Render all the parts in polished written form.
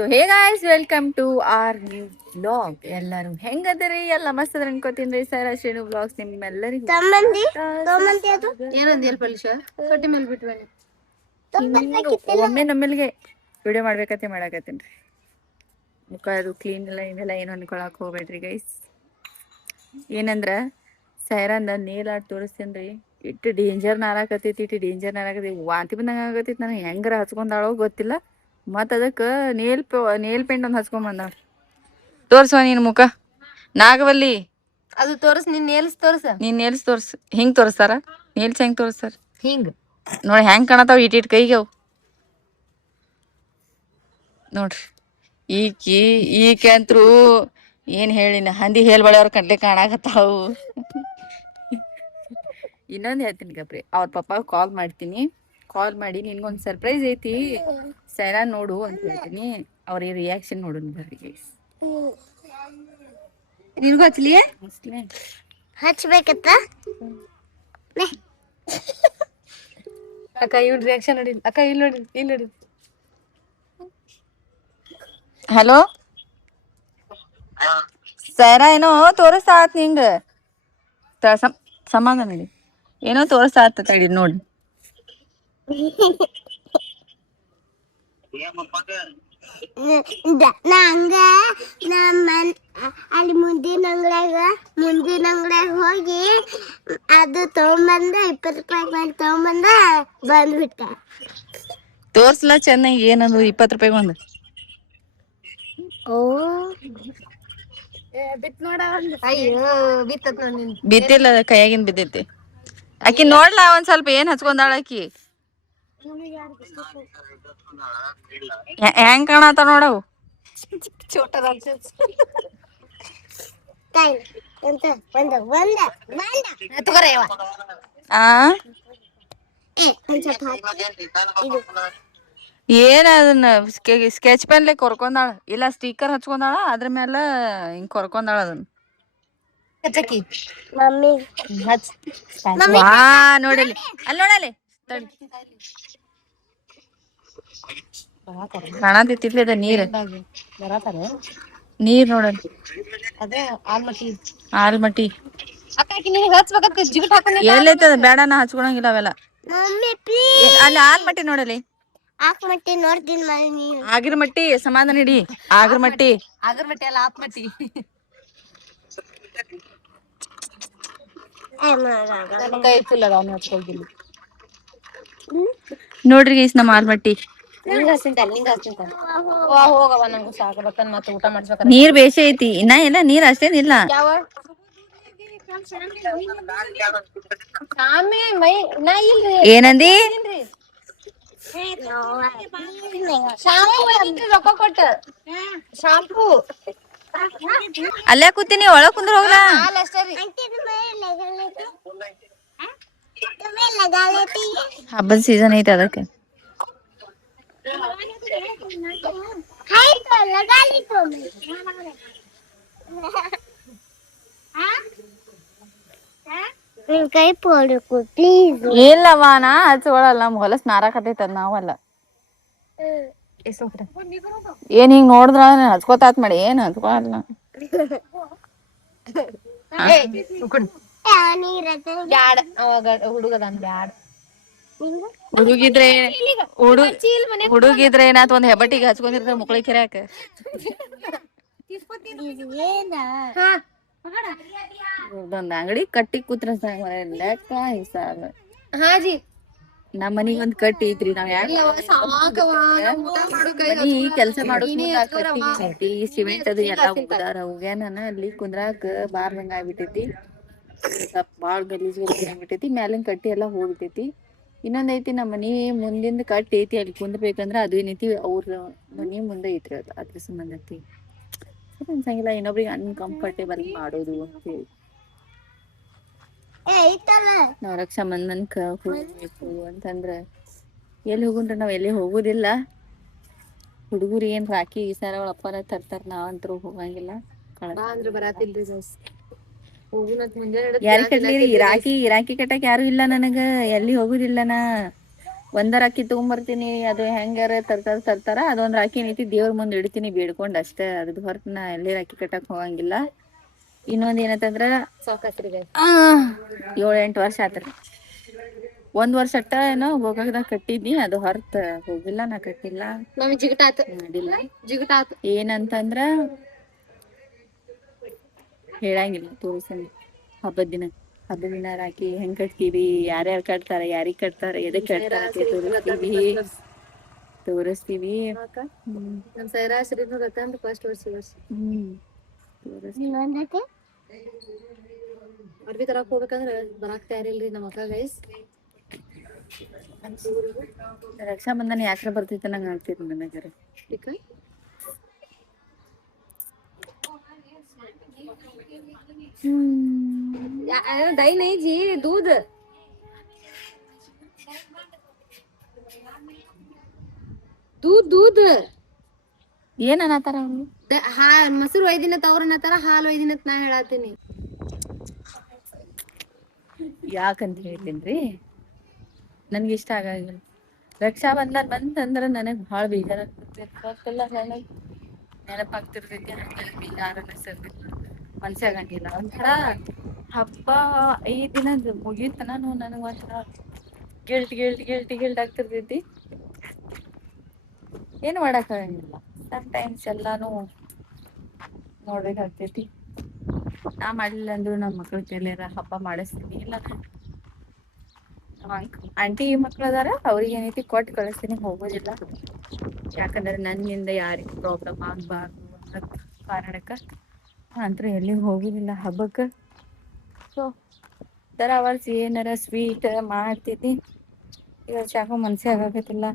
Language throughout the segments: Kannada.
So hey guys, welcome to our new blog. ಎಲ್ಲರೂ ಹೆಂಗದ್ರಿ? ಎಲ್ಲ ಮಸ್ತ್ ಅದ್ರ ಅನ್ಕೋತೀನಿ. ಸರ ಶ್ರೇಣು ಬ್ಲಾಗ್ಸ್ ನಿಮ್ಮೆಲ್ಲರಿಗೂ ಒಮ್ಮೆ ನಮ್ಮಲ್ಲಿಗೆ ವಿಡಿಯೋ ಮಾಡ್ಬೇಕಂತ ಮಾಡಾಕತ್ತೀನಿ. ಮುಖ ಅದು ಕ್ಲೀನ್ ಇಲ್ಲ ಏನೆಲ್ಲ ಏನು ಅನ್ಕೊಳಕ್ ಹೋಗ್ಬೇಡ್ರಿ ಗೈಸ್. ಏನಂದ್ರ ಸೈರಂದ ನೇಲ್ ಆಡ್ ತೋರಿಸ್ತೇನ್ರಿ. ಇಟ್ಟು ಡೇಂಜರ್ ನಾರಾಕತೈತಿ, ವಾಂತಿ ಬಂದಂಗ ಆಗತೈತಿ. ನನಗೆ ಹೆಂಗಾರ ಹಚ್ಕೊಂಡಾಳೋ ಗೊತ್ತಿಲ್ಲ. ಮತ್ ಅದಕ್ಕ ನೇಲ್ ಪೇಂಟ್ ಒಂದ್ ಹಚ್ಕೊಂಡ್ ಬಂದ. ತೋರ್ಸುವ ನೀನ್ ಮುಖ ನಾಗವಲ್ಲಿ. ಅದು ತೋರ್ಸ್, ನೀನ್ ನೇಲ್ಸ್ ತೋರ್ಸ್. ಹಿಂಗ್ ತೋರಿಸ್ತಾರ ನೇಲ್ಸ್? ಹೆಂಗ್ ತೋರಿಸ್ತಾರ? ಹಿಂಗ್ ನೋಡಿ ಹೆಂಗ್ ಕಾಣತಾವ ಇಟ್ ಕೈಗೆ. ನೋಡ್ರಿ ಈಕೆ ಅಂತರೂ ಏನ್ ಹೇಳಿನ ಹಂದಿ ಹೇಳ್ಬಳೆಯವ್ರ ಕಡ್ಲೆ ಕಾಣಾಕತ್ತಾವು. ಇನ್ನೊಂದ್ ಹೇಳ್ತೀನಿ ಗಪ್ರಿ, ಅವ್ರ ಪಪ್ಪ ಕಾಲ್ ಮಾಡ್ತೀನಿ. ಕಾಲ್ ಮಾಡಿ ನಿನ್ಗೊಂದ್ ಸರ್ಪ್ರೈಸ್ ಐತಿ ಸೈರಾ ನೋಡು ಅಂತ ಹೇಳ್ತೀನಿ. ಅವ್ರ ರಿಯಾಕ್ಷನ್ ನೋಡು ಬರ್ರಿ ಗೈಸ್. ನಿನ್ಗೂ ಹಚ್ಲಿಯೇ? ಹಚ್ಬೇಕತ್ತ ಅಕ್ಕ ಇವ್ನ ರಿಯಾಕ್ಷನ್ ನೋಡಿ. ಅಕ್ಕ ಇಲ್ಲಿ ನೋಡಿ. ಹಲೋ ಸೈರಾ, ಏನೋ ತೋರಿಸ್ತಾತ್ ನಿಂಗ. ಸಮಾಧಾನ ನಡಿ. ಏನೋ ತೋರಿಸ್ತಾತ ತಡಿ ನೋಡಿ. ನಂಗ ಅಲ್ಲಿ ಮುಂದಿನ ಅಂಗಡಿಯಾಗ ಹೋಗಿ ಅದು ತಗೊಂಬಂದ 20 ರೂಪಾಯಿ ಮಾಡಿ ತಗೊಂಬಂದ ಬಂದ್ಬಿಟ್ಟ. ತೋರ್ಸ್ಲಾ ಚೆನ್ನಾಗಿ ಏನದು 20 ರೂಪಾಯಿ ಒಂದು. ಓ ಬಿತ್ ನೋಡ. ಅಯ್ಯೋ ಬಿತ್ತತ್ ನೋಡ್ ನಿನ್. ಬಿದ್ದಿಲ್ಲ, ಕೈಯಾಗಿನ್ ಬಿದ್ದೈತಿ. ಆಕಿ ನೋಡ್ಲಾ ಒಂದ್ ಸ್ವಲ್ಪ ಏನ್ ಹಚ್ಕೊಂಡಾಳ ಆಕಿ. ಹೆಂಗ್ ಕಾಣತ ನೋಡವು. ಚೋಟ ತಗೋರವ. ಏನ ಅದನ್ನ ಸ್ಕೆಚ್ ಪೆನ್ಲೆ ಕೊರ್ಕೊಂಡಾಳ, ಇಲ್ಲ ಸ್ಟಿಕರ್ ಹಚ್ಕೊಂಡಾಳ. ಅದ್ರ ಮ್ಯಾಲ ಹಿಂಗ್ ಕೊರ್ಕೊಂಡಾಳ ಅದನ್ನ. ಮಮ್ಮಿ ವಾ ನೋಡಲಿ, ಅಲ್ಲಿ ನೋಡಲಿ ಕಾಣತಿತ್ತಿರ್ಲಿ ಅದ ನೀರ್ ನೋಡಲ್. ಅದೇ ಆಲ್ಮಟ್ಟಿ ಜಿಗಿಟ್ ಹಾಕೊಂಡ್ ಎಲ್ಲೈತದ? ಬೇಡ, ನಾ ಹಚ್ಕೊಳಂಗಿಲ್ಲ ಅವೆಲ್ಲ. ಮಮ್ಮಿ ಪ್ಲೀಸ್ ಅಲ್ಲಿ ಆಲ್ಮಟ್ಟಿ ನೋಡಲಿ. ಹಾಕ್ಮಟ್ಟಿ ನೋಡ್ತೀನಿ ಮಮ್ಮಿ. ಆಗಿರ್ಮಟ್ಟಿ ಸಮಾಧಾನ ಹಿಡಿ. ಆಗಿರ್ಮಟ್ಟಿ ಅಲ್ಲ ಆಪ್ಮಟ್ಟಿ. ಕೈ ಫುಲ್ ಅದ ಅವ್ನು ಹಚ್ಕೊಳ್ತೀನಿ. ನೋಡ್ರಿ ಗೈಸ್ ನಮ್ಮ ಆಲ್ಮಟ್ಟಿ. ಹೋಗವ, ನಂಗೂ ಸಾಕಬೇಕನ್ ಮತ್ತೆ ಊಟ ಮಾಡ್ಸ್ಬೇಕ. ನೀರ್ ಬೇಸಿ ಐತಿ ಇನ್ನ, ಎಲ್ಲ ನೀರ್ ಅಷ್ಟೇನಿಲ್ಲ. ಏನಂದಿ? ರೊಕ್ಕ ಕೊಟ್ಟ ಶಾಂಪೂ ಅಲ್ಲೇ ಕೂತೀನಿ, ಒಳಗ್ ಕುಂದ್ರ ಹೋಗ್ಲಾ. ಹಬ್ಬದ ಸೀಸನ್ ಐತಿ ಅದಕ್ಕೆ. ಕೈ ಪೋಡಕು ಪ್ಲೀಸ್. ಇಲ್ಲವಾ, ನಾ ಹಚ್ಕೊಳಲ್ಲ. ನಮ್ ಹೊಲಸ್ ನಾರಾಕತೈತದ, ನಾವಲ್ಲ. ಏನ್ ಹಿಂಗ್ ನೋಡಿದ್ರ ಹಚ್ಕೋತಾತ್ ಮಾಡಿ. ಏನ್ ಹಚ್ಕೊಳಲ್ಲ. ಹುಡುಗಿದ್ರೆ ಏನಾತ್ ಒಂದ್ ಹೆಬಟಿಗೆ ಹಚ್ಕೊಂಡಿರ್ತಾರ ಮುಕ್ಳಿ ಕೆರ್ಯಾಕ. ಒಂದ್ ಅಂಗಡಿ ಕಟ್ಟಿ ಕೂತ್ರ ಲೆಕ್ಕ ಹಿಸಾಬ. ಹಾಜಿ ನಮ್ ಮನಿಗ್ ಒಂದ್ ಕಟ್ಟಿ ಐತ್ರಿ. ನಾವ್ ಮನಿ ಕೆಲ್ಸ ಮಾಡೋಕಿ ಸಿಮೆಂಟ್ ಅದು ಎಲ್ಲಾ ಹೋಗದಾರ. ಹೋಗ್ಯಾನ ಅಲ್ಲಿ ಕುಂದ್ರಾಕ ಬಾರ್ದಂಗ ಆಗ್ಬಿಟ್ಟೈತಿ. ಸ್ವಲ್ಪ ಬಾಳ್ ಗಲೀಜ್ ಆಗ್ಬಿಟ್ಟೈತಿ. ಮ್ಯಾಲಿನ ಕಟ್ಟಿ ಎಲ್ಲಾ ಹೋಗ್ಬಿಟ್ಟೈತಿ. ಇನ್ನೊಂದ್ ಐತಿ, ನಮ್ ಮನಿ ಮುಂದಿಂದ ಕಟ್ಟಿ ಐತಿ. ಅಲ್ಲಿ ಕುಂದ್ಬೇಕಂದ್ರ ಅದು ಏನೈತಿ ಅವ್ರ ಮನಿ ಮುಂದೆ ಐತ್ರಿ. ಅದ್ರ ಸಂಬಂಧ ಐತಿ ಅನ್ಸಂಗಿಲ್ಲ ಇನ್ನೊಬ್ರಿಗೆ ಅನ್ಕಂಫರ್ಟೇಬಲ್ ಮಾಡೋದು ಅಂತ ಹೇಳಿ ನಾವ್ ರಕ್ಷಾ ಬಂಧನ್ಕ ಹೋಗ್ಬೇಕು ಅಂತಂದ್ರ ಎಲ್ಲಿ ಹೋಗುಂದ್ರ ನಾವ್ ಎಲ್ಲಿ ಹೋಗುದಿಲ್ಲ. ಹುಡುಗರು ಏನ್ ರಾಖಿ ಈ ಸರ ಅವಳ ಅಪ್ಪರ ತರ್ತಾರ. ನಾವಂತರೂ ಹೋಗಂಗಿಲ್ಲ. ಯಾರಿ ಕಟ್ಲಿರಿ? ರಾಖಿ ಕಟ್ಟಕ್ ಯಾರು ಇಲ್ಲ ನನಗ. ಎಲ್ಲಿ ಹೋಗುದಿಲ್ಲನಾ. ಒಂದ ರಾಖಿ ತಗೊಂಬರ್ತೀನಿ, ಅದು ಹೆಂಗಾರ ತರ್ತಾರ ಅದೊಂದ್ ರಾಖಿ ನೀತಿ ದೇವ್ರ ಮುಂದೆ ಇಡ್ತೀನಿ ಬೇಡ್ಕೊಂಡ್ ಅಷ್ಟೇ. ಅದ್ ಹೊರತು ನಾ ಎಲ್ಲಿ ರಾಖಿ ಕಟ್ಟಕ್ ಹೋಗಂಗಿಲ್ಲ. ಇನ್ನೊಂದ್ ಏನಂತಂದ್ರ ಸಾಕಸ್ರಿಗೆ 7-8 ವರ್ಷ ಆತ್ರಿ. 1 ವರ್ಷ ಅಟ್ಟ ಏನೋ ಗೋಕಾಕದಾಗ ಕಟ್ಟಿದ್ನಿ, ಅದು ಹೊರತ ಹೋಗಿಲ್ಲ, ನಾ ಕಟ್ಟಿಲ್ಲ, ನಮ್ ಜಿಗಟಾತ್ ಮಾಡಿಲ್ಲ. ಜಿಗಟಾತ್ ಏನಂತಂದ್ರ ಹೇಳಂಗಿಲ್ಲ, ತೋರ್ಸಂಗಿಲ್ಲ. ಹಬ್ಬದ ದಿನ ರಾಖಿ ಹೆಂಗ್ ಕಟ್ತೀವಿ, ಯಾರ್ಯಾರು ಕಟ್ತಾರ, ಯಾರಿಗ್ ಕಟ್ತಾರ, ಎದಕ್ ಕಟ್ತಾರ ತೋರಿಸ್ತೀವಿ. ನಮ್ ಸೈರಾಶ್ರೀನು ರತನ್ ಫಸ್ಟ್ ವರ್ಷ ಅರ್ಬಿ ತರಕ್ ಹೋಗ್ಬೇಕಂದ್ರ ಬರಾಕ್ ತಯಾರಿಲ್ರಿ ನಮ್ಮ ಅಕ್ಕ ಗೈಸ್. ರಕ್ಷಾ ಬಂಧನ ಯಾಕ್ರ ಬರ್ತೈತೆ ನಂಗೆ ಆಗ್ತೈತಿ ನನಗರ. दही नहीं जी, दूध दूध दूध ಏನ್ ಅನ್ನತಾರ ಅವ್ರು? ಮೊಸರು ಒಯ್ದಿನತ್ ಅವ್ರ ಅನ್ನತಾರ, ಹಾಲು ಒಯ್ದಿನತ್ ನಾ ಹೇಳತ್ತೀನಿ. ಯಾಕಂತ ಹೇಳ್ತೇನ್ರಿ, ನನ್ಗೆ ಇಷ್ಟ ಆಗಂಗಿಲ್ಲ. ರಕ್ಷಾ ಬಂಧನ ಬಂತಂದ್ರ ನನಗ್ ಭಾಳ ಬೇಜಾರಾಗ್ತೈತಿ. ಗೊತ್ತಿಲ್ಲ, ನನಗ್ ನೆನಪಾಗ್ತಿರ್ತೈತಿ, ಬೇಜಾರ ಮನ್ಸಾಗಂಗಿಲ್ಲ. ಒಂಥರ ಹಬ್ಬ 5 ದಿನ ಮುಗಿತನಾನು ನನಗ್ ಒಂಥರ ಗಿಲ್ಟ್ ಆಗ್ತಿರ್ತೈತಿ. ಏನು ಮಾಡಕ್ ಆಗಂಗಿಲ್ಲ. ಸಮ್ಟೈಮ್ಸ್ ಎಲ್ಲಾನು ನೋಡ್ಬೇಕಾಗ್ತೈತಿ. ನಾ ಮಾಡ್ಲಿಲ್ಲ ಅಂದ್ರು ನಮ್ಮ ಮಕ್ಳ ಕೈಲಾರ ಹಬ್ಬ ಮಾಡಿಸ್ತೀನಿ. ಇಲ್ಲ ಆಂಟಿ ಮಕ್ಳು ಅದಾರ, ಅವ್ರಿಗೆ ಏನೈತಿ ಕೊಟ್ಟು ಕಳಿಸ್ತೀನಿ, ಹೋಗೋದಿಲ್ಲ. ಯಾಕಂದ್ರೆ ನನ್ನಿಂದ ಯಾರಿಗೂ ಪ್ರಾಬ್ಲಮ್ ಆಗ್ಬಾರ್ದು ಅನ್ನೋ ಕಾರಣಕ್ಕ ಅಂತ್ರ ಎಲ್ಲಿಗೂ ಹೋಗುದಿಲ್ಲ ಹಬ್ಬಕ್ಕ. ಸೊ ತರಾವರ್ಸ್ ಏನಾರ ಸ್ವೀಟ್ ಮಾಡ್ತಿದ್ದಿ. ಇವಾಗ ಯಾಕೋ ಮನ್ಸೇ ಆಗಕತ್ತಿಲ್ಲ,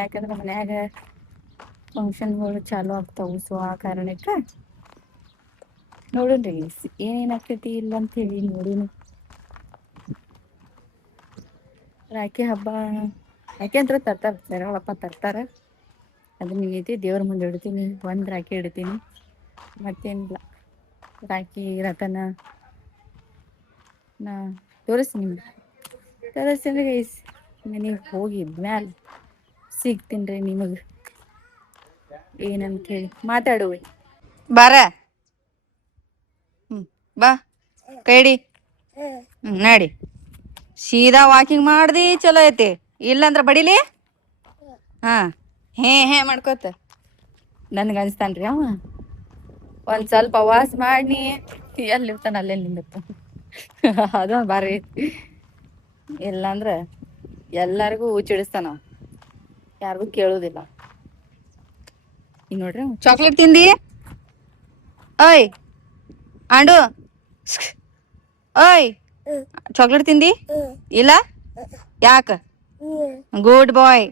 ಯಾಕಂದ್ರೆ ಮನ್ಯಾಗ ಫಂಕ್ಷನ್ಗಳು ಚಾಲು ಆಗ್ತಾವು. ಸೊ ಆ ಕಾರಣಕ್ಕ ನೋಡೋಣ್ರಿ ಏನೇನ್ ಆಗ್ತೈತಿ ಇಲ್ಲ ಅಂತ ಹೇಳಿ ನೋಡುನು. ರಾಖಿ ಹಬ್ಬ ರಾಖಿ ಅಂತ ತರ್ತಾರ, ಸರಳಪ್ಪ ತರ್ತಾರ. ಅದನ್ನ ಏನೈತಿ ದೇವ್ರ ಮುಂದೆ ಇಡ್ತೀನಿ, 1 ರಾಖಿ ಇಡ್ತೀನಿ, ಮತ್ತೇನಿಲ್ಲ. ರಾಖಿ ರತನ ನಾ ತೋರಿಸ್ತೀನಿ ಗೈಸ್. ಮನೆಗೆ ಹೋಗಿದ್ಮ್ಯಾಲ ಸಿಗ್ತೀನ್ರಿ ನಿಮಗ್ ಏನಂತ ಹೇಳಿ ಮಾತಾಡುವೆ. ಬಾರ ಬಾ ಕೈಡಿ ನಡಿ. ಸೀದಾ ವಾಕಿಂಗ್ ಮಾಡ್ದಿ ಚಲೋ ಐತಿ, ಇಲ್ಲಂದ್ರ ಬಡಿಲಿ. ಹಾ ಹೇ ಮಾಡ್ಕೋತ ನನ್ಗ ಅನ್ಸ್ತಾನ್ರಿ ಅವ ಒಂದ್ ಸ್ವಲ್ಪ ವಾಸ್ ಮಾಡಿ ಎಲ್ಲಿರ್ತಾನ ಅಲ್ಲೇ ನಿಂದಿರ್ತಾನ. ಅದ ಬಾರಿ ಐತಿ. ಇಲ್ಲಾಂದ್ರ ಎಲ್ಲಾರ್ಗು ಹುಚ್ಚಿಡಿಸ್ತಾನ, ಯಾರಿಗೂ ಕೇಳುದಿಲ್ಲ. ಈಗ ನೋಡ್ರಿ ಚಾಕ್ಲೇಟ್ ತಿಂದಿ? ಓಯ್ ಆಂಡು, ಓಯ್ ಚಾಕ್ಲೇಟ್ ತಿಂದಿ ಇಲ್ಲ? ಯಾಕ? ಗುಡ್ ಬಾಯ್.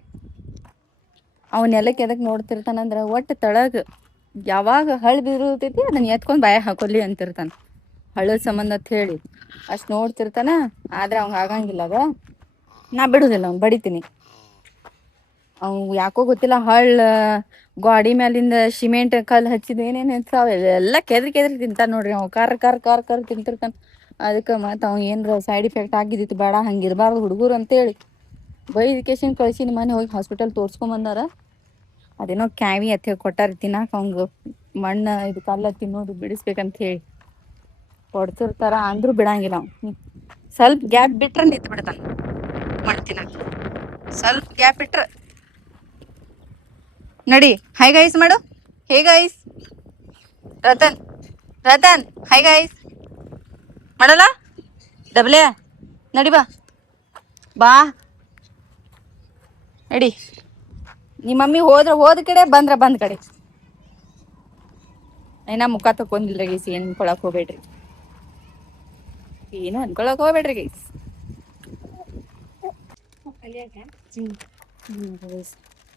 ಅವನ್ನೆಲ್ಲಕ್ಕೆ ಎದಕ್ ನೋಡ್ತಿರ್ತಾನಂದ್ರ ಒಟ್ಟು ತಳಗ ಯಾವಾಗ ಹಳ್ ಬಿರುತೈತಿ ಅದನ್ನ ಎತ್ಕೊಂಡ್ ಬಾಯ ಹಾಕೊಲ್ಲಿ ಅಂತಿರ್ತಾನ. ಹಳ್ಳದ ಸಂಬಂಧ ಅಂತ ಹೇಳಿ ಅಷ್ಟ್ ನೋಡ್ತಿರ್ತಾನ. ಆದ್ರೆ ಅವಂಗ ಆಗಂಗಿಲ್ಲ ಅದ. ನಾ ಬಿಡುದಿಲ್ಲ, ಅವ್ನ್ ಬಡಿತೀನಿ. ಅವ್ ಯಾಕೋ ಗೊತ್ತಿಲ್ಲ, ಹಳ್ಳ ಗಾಡಿ ಮ್ಯಾಲಿಂದ ಸಿಮೆಂಟ್ ಕಲ್ ಹಚ್ಚಿದ ಏನೇನ್ ಇರ್ತಾವ ಎಲ್ಲ ಕೆದ್ರಿ ತಿಂತಾನ ನೋಡ್ರಿ. ಅವ್ ಕರ್ ತಿಂತಿರ್ತಾನ. ಅದಕ್ಕ ಮತ್ ಅವ್ ಏನ್ರ ಸೈಡ್ ಇಫೆಕ್ಟ್ ಆಗಿದ್ದಿತ್ತು, ಬೇಡ ಹಂಗಿರ್ಬಾರ್ದು ಹುಡುಗರು ಅಂತೇಳಿ ಬೈದಿಕೇಶನ್ ಕಳ್ಸಿನ. ಮನೆ ಹೋಗಿ ಹಾಸ್ಪಿಟಲ್ ತೋರ್ಸ್ಕೊಂಡ್ ಬಂದಾರ. ಅದೇನೋ ಕ್ಯಾವಿ ಅತ್ತ ಕೊಟ್ಟಾರ ತಿನ್ನಾಕ. ಅವಂಗ ಮಣ್ಣ ಇದು ಕಲ್ಲ ತಿನ್ನೋದು ಬಿಡಿಸ್ಬೇಕಂತ ಹೇಳಿ ಕೊಡ್ತಿರ್ತಾರ, ಅಂದ್ರೂ ಬಿಡಂಗಿಲ್ಲ. ಸ್ವಲ್ಪ ಗ್ಯಾಪ್ ಬಿಟ್ರ ನಿಂತ್ ಬಿಡ್ತಾನ ಮಾಡ್ತೀನ. ಸ್ವಲ್ಪ ಗ್ಯಾಪ್ ಬಿಟ್ರ ನಡಿ. ಹೈ ಗೈಸ್ ಮಾಡು. ಹೇ ಗೈಸ್, ರತನ್ ಹೈ ಗೈಸ್ ಮಾಡಲ್ಲ. ಡಬ್ಲ್ಯಾ ನಡಿ ಬಾ ನಡಿ. ನಿಮ್ಮ ಮಮ್ಮಿ ಹೋದ ಕಡೆ ಬಂದ್ ಕಡೆ. ಏನ ಮುಖ ತಕೊಂಡಿಲ್ರಿ ಗೈಸ್, ಏನ್ ಅನ್ಕೊಳಕ್ ಹೋಗ್ಬೇಡ್ರಿ, ಏನು ಅನ್ಕೊಳಕ್ ಹೋಗ್ಬೇಡ್ರಿ ಗೈಸ್.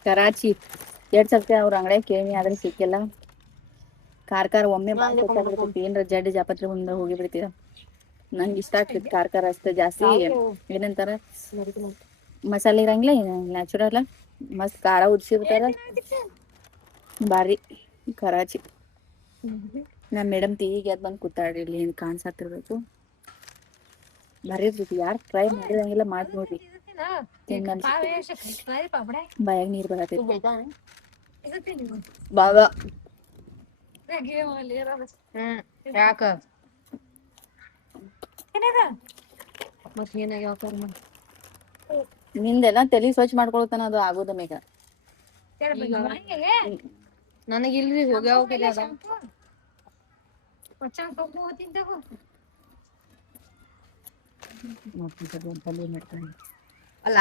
ಕರಾಚಿ 2 ಸರ್ತಿ ಅವ್ರ ಅಂಗಡಿಯಾಗ ಕೇಳಿ, ಆದ್ರೆ ಸಿಕ್ಕಿಲ್ಲ. ಕಾರ್ ಒಮ್ಮೆ ಏನ್ರ ಜಡ್ ಜಾಪತ್ರೆ ಮುಂದೆ ಹೋಗಿ ಬಿಡ್ತೀರ. ನಂಗೆ ಇಷ್ಟ ಆಗ್ತೈತಿ ಕಾರ್ ಅಷ್ಟೇ ಜಾಸ್ತಿ. ಏನಂತಾರ ಮಸಾಲೆ ಇರಂಗಿಲ್ಲ, ನ್ಯಾಚುರಲ್ ಮಸ್ತ್ ಖಾರ ಉಡ್ಸಿರ್ತಾರ. ಬಾರಿ ಕರಾಚಿ. ನಮ್ ಮೇಡಮ್ ಈಗ ಎದ್ ಬಂದ್ ಕೂತಾಳ್ರಿ, ಇಲ್ಲಿ ಕಾಣ್ಸಾತಿರ್ಬೇಕು. ಬಾರಿ ಇರ್ತೈತಿ. ಯಾರು ಟ್ರೈ ಮಾಡಿದಂಗಿಲ್ಲ, ಮಾಡಿ ನೋಡ್ರಿ. ಬಾಯಾಗ ನೀರ್ ಬರತೈತಿ ಬಾಬಾ ಯಾಕ ಮತ್ ಏನಾಗ್ಯಾವ ನಿಂದೆಲ್ಲ ತಲಿ ಸ್ವಚ್ಛ ಮಾಡ್ಕೊಳ್ತಾನ ಅದು ಆಗೋದ ಮೇಗ ನನಗಿಲ್ರಿ ಹೋಗ್ಯಾವ ಅಲ್ಲ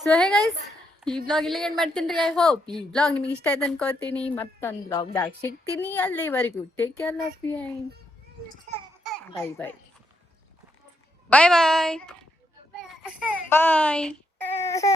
ಸೊ ಹೇ ಗೈಸ್ ಈ ಬ್ಲಾಗ್ ಇಲ್ಲಿಗೆ ಏನ್ ಮಾಡ್ತೀನಿ ಐ ಹೋಪ್ ಈ ಬ್ಲಾಗ್ ನಿಮ್ಗೆ ಇಷ್ಟ ಆಯ್ತು ಅನ್ಕೋತೀನಿ ಮತ್ತೊಂದು ಬ್ಲಾಗ್ದಾಗ ಸಿಗ್ತೀನಿ ಅಲ್ಲಿವರೆಗೂ take care love you and bye bye bye bye bye